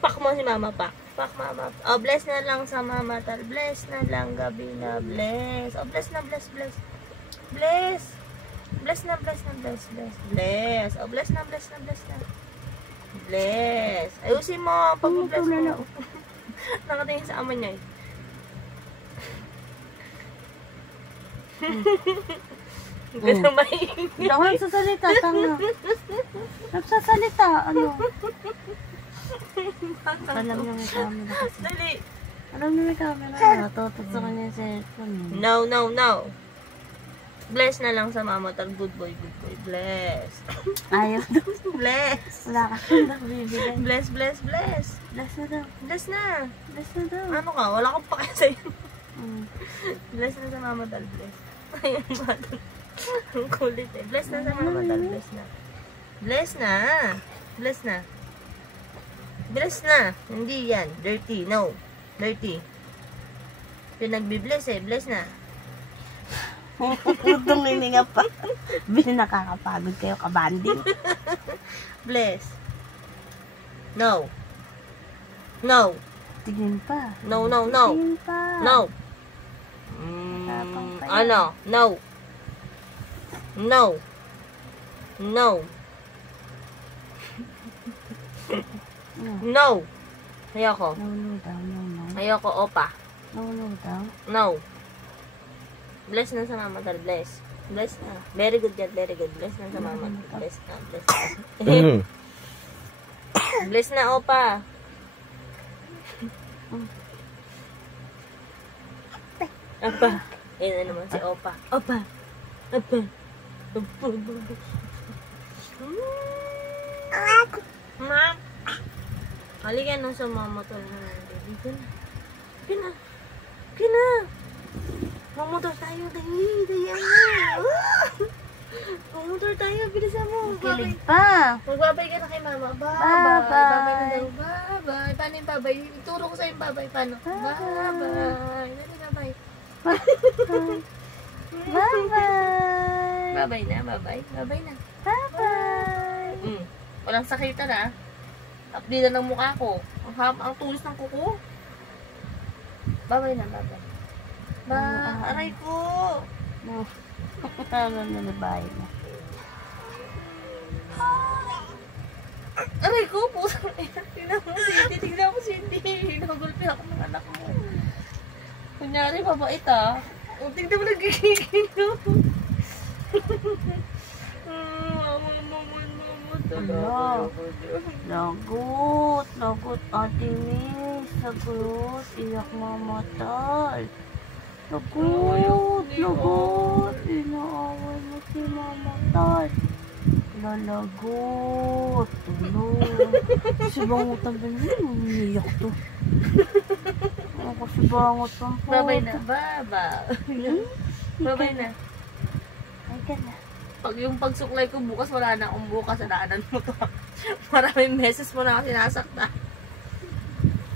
Pak mo si mama, pak. Pak mama. Oh, bless na lang sa mama tal. Bless na lang gabi na bless. Oh, bless na, bless, bless. Bless. Bless na, bless na, bless, bless. Bless. Oh, bless na, bless na, bless na. Bless. Ayusin mo ang pag-bless mo. Nakatingin sa ama niya eh. Ganda maingay. Hindi ako nagsasalita, tanga. Nagsasalita, ano? Alam niya may camera kasi. Dali. Alam niya may camera. Natutot sa kanya yung cellphone. No, no, no. Bless na lang sa mama tal. Good boy, good boy. Bless. Ayaw daw. Bless. Wala ka siyang nagbibigay. Bless, bless, bless. Bless na daw. Bless na. Bless na daw. Ano ka? Wala kang pake sa'yo. Bless Bless na sa mama tal. Bless. Ayan ba? Ang kulit eh. Bless na sa mama tal. Bless na. Bless na. Bless na. Bless na. Hindi yan. Dirty. No. Dirty. Pinagbi-bless eh. Bless na. Putong hininga pa. Nakakapagod kayo, kabanding. Bless. No. No. Tingin pa. No, no, no. Tingin pa. No. Matapang pa yan. Ano? No. No. No. No. Ayoko. No, no daw, no, no. Ayoko, opa. No, no daw. No. Bless na sa mama tal. Bless. Bless na. Very good yan. Very good. Bless na sa mama tal. Bless na. Bless na. Bless na, opa. Apa. Ayun na naman si opa. Opa. Opa. Opa. Ma. Halika na sa mama tal. Dito na. Kina. Kina. Mamotor tayo, dali. Mamotor tayo, bilisan mo. Kilig pa. Magbabay ka na kay mama. Bye. Bye-bye. Babay na daw. Bye-bye. Paano yung babay? Ituro ko sa'yo yung babay. Paano? Bye-bye. Dali, babay. Bye-bye. Babay na, babay. Babay na. Bye-bye. Walang sakitan na. Update na ng mukha ko. Ang tulis ng kuko. Babay na, babay. Aray ko. No. Ano na bahay na. Aray ko, pusang ina. Tingnan mo si Cindy. Hinagulpi ako ng anak mo. Kunyari, mabait ah. Tingnan mo nagigigil ko. Lagot, Ate Miss, lagot, iyak mamatal. Lagot, inaaway mo si mamatal. Lalagot, tulong. Si bangutan ba niya, umiiyak to. Ako si bangutan po. Babay na, babay. Babay na. Ay ka na. Pag yung pagsuklay ko bukas, wala na akong bukas sa daanan mo to. Maraming beses mo na kasi nasakta.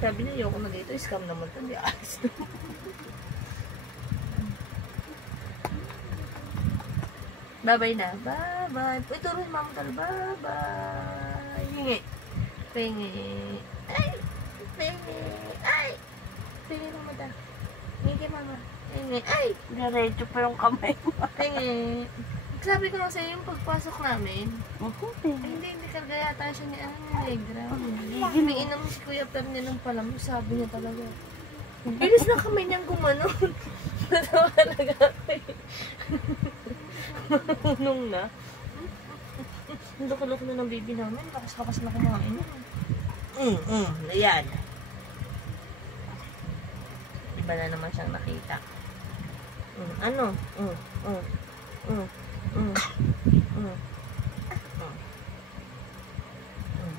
Sabi niya, ayoko na dito. Scam naman to. Hindi alis na. Bye-bye na. Bye-bye. Ito rin, mama tal. Bye-bye. Hingi. Pingi. Ay! Pingi. Ay! Pingi mama tal. Hingi kay mama. Pingi. Ay! Diretso pa yung kamay mo. Pingi. Sabi ko lang sa'yo yung pagpasok namin. Okay. Ay, hindi karga yata siya ni Negra. Huminginom si Kuya Per niya ng palam. Sabi niya talaga. Bilis na kamay niyang gumanon. Natawa talaga ako eh. Manunong na. Ang laki-laki na ng baby namin. Lakas-lakas na kumain. Ayan. Iba na naman siyang nakita. Ano?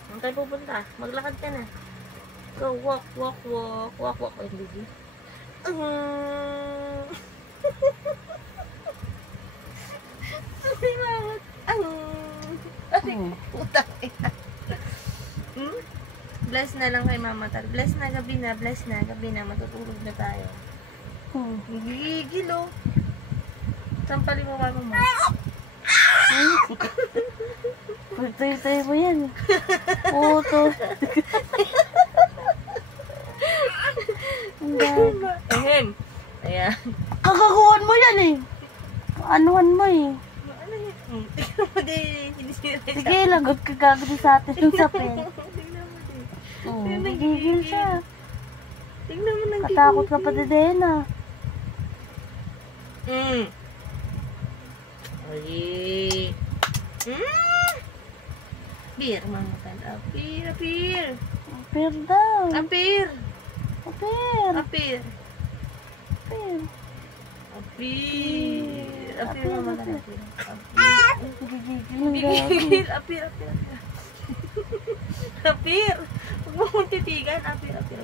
Saan tayo pupunta? Maglakad ka na. Go, walk. Ay, baby. Ay, mawag. Ay, putang ina. Bless na lang kay mama tal. Bless na, gabi na. Matutulog na tayo. Gigigil, oh. Sampali mo mama mo. Pagtayo-tayo mo yan. Puto. Ang gago. Ahem. Ayan. Kakakuhan mo yan eh. Anuhan mo eh. Ano yun? Tingnan mo din. Sinisira siya. Sige, lagot ka gagawin sa atin yung sape. Tingnan mo din. Oo, nagigil siya. Tingnan mo nang Katakot ka pa din ah. Ay. Apir, mamutan. Apir, apir. Apir daw. Apir. Apir. Apir. Apir. Apir. Apir, mamutan. Apir. Nagigigil ang gago. Apir, apir, apir. Apir. Huwag mo kong titigan. Apir, apir.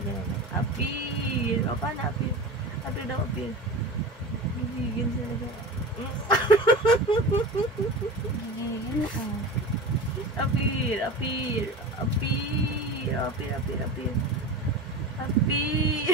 Apir. O, paano apir? Apir daw, apir. Gigigil siya na siya. Nagigigil ah. Apir, apir, apir, apir, apir, apir, apir.